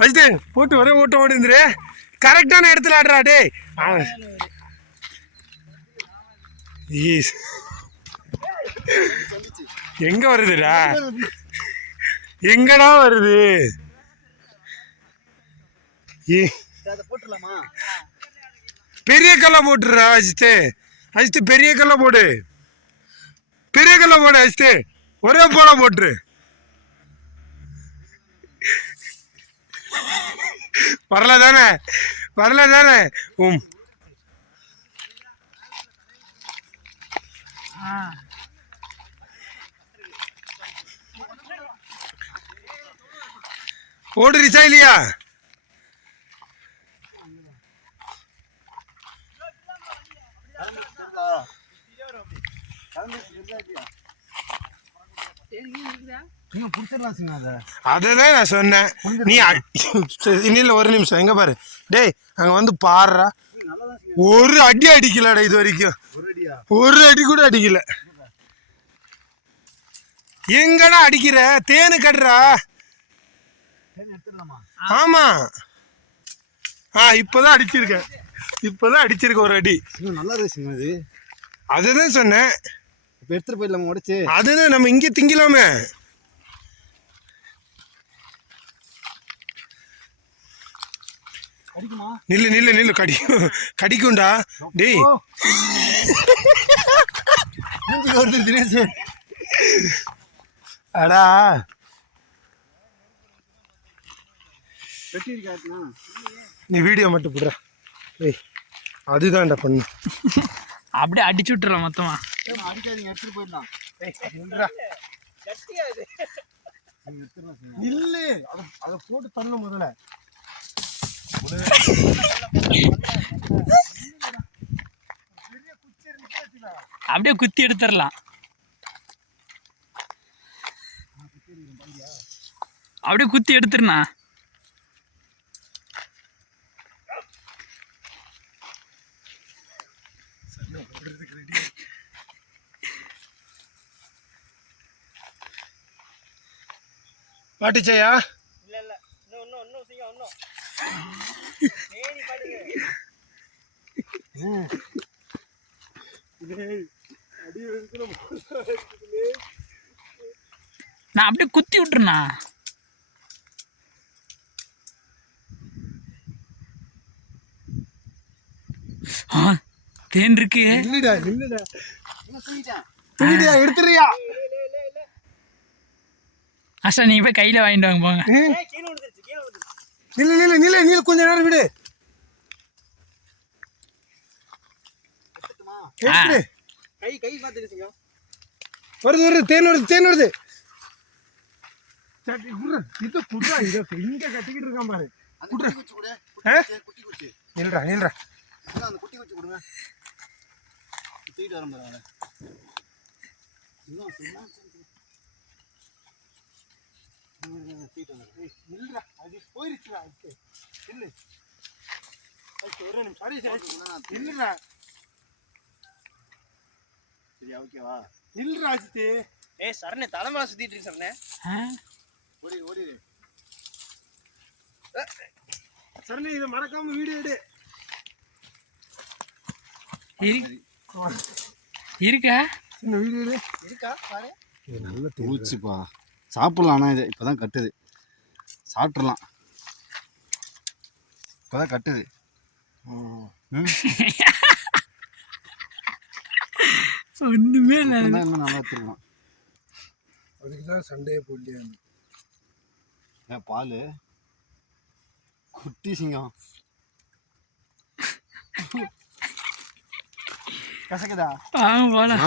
அஜித்து போட்டு ஒரே ஓட்டம் ஓடிந்துரு. கரெக்டான இடத்துல ஆடுறா டே. எங்க வருதுடா? எங்கடா வருது? பெரிய கல்ல போட்டுறா அஜித்து. அஜித்து பெரிய கல்ல போடு, பெரிய கல்ல போடு அஜித்து. ஒரே போல போட்டுரு. வரல தானே, வரல தானே. ஓடுறிச்சா இல்லையா? அததான் நான் சொன்னேன். நீ இல்ல ஒரு நிமிஷம் எங்க பாரு டேய், அங்க வந்து பாடுறா. ஒரு அடி அடிக்கலடா இது வரைக்கும், ஒரு அடி கூட அடிக்கல. எங்கடா அடிக்கிற? தேனு கட்டுறா. ஆமா, இப்பதான் அடிச்சிருக்க, இப்பதான் அடிச்சிருக்க ஒரு அடி. நல்லா இருக்கு. அதுதான் சொன்னேன். இப்ப எடுத்துட்டு போயிடலாமா உடைச்சு? அதுதான் நம்ம இங்க திங்கலாமே. நில்லு நில்லு நில்லு, கடிக்கும் கடிக்கும்டா டேய். அடா நீ வீடியோ மட்டும் போடுற. டேய் அதுதான்டா பண்ணு. அப்படியே அடிச்சு விட்டுற மொத்தமா. அடிக்காதீங்க, எடுத்துட்டு போயிடலாம். இல்ல அத போட்டு தள்ள முதல்ல. அப்படியே குத்தி எடுத்துடலாம். அப்படியே குத்தி எடுத்துருண்ணா. பாட்டுச்சையா? நான் அப்படியே குத்தி விட்டுருண்ணா. தேன் இருக்கு. எடுத்துறியா? ஆஷா நீங்க போய் கையில வாங்கிட்டு வாங்க போங்க. நில்லு நில்லு நில்லு நில்லு, கொஞ்ச நேரம் விடு. வருது வருது, தேன் வருது, தேன் வருது. இது குடுறா, இங்க கட்டிக்கிட்டு இருக்கான் பாரு. நில்றா நில்றா. குட்டி குச்சி கொடுங்க. தூக்கிட்டு வர பாரு. நில்றா, அது போயிருச்சுடா. நில்லு ஒரு நிமிஷம். நில்லுடா. சரியா, ஓகேவா? நில்றா அஜித்து. சரணே தலைமையில சுத்திட்டு இருக்கு சரணே. ஓடிடு ஓடிடு. சரணே இதை மறக்காம வீடியோ எடு. இருக்கா இந்த வீடியோ இருக்கா பாரு. நல்ல பூச்சிப்பா. சாப்பிடலாம், ஆனால் இது இப்போதான் கட்டுது. சாப்பிட்றலாம், இப்போதான் கட்டுது. ஒண்ணுமே இல்லை. இன்னும் நல்லா எடுத்துருக்கலாம். அதுக்குதான் சண்டையே போடலையா? ஏன் பால் குட்டி சிங்கம் கசக்குதா? போலாம்.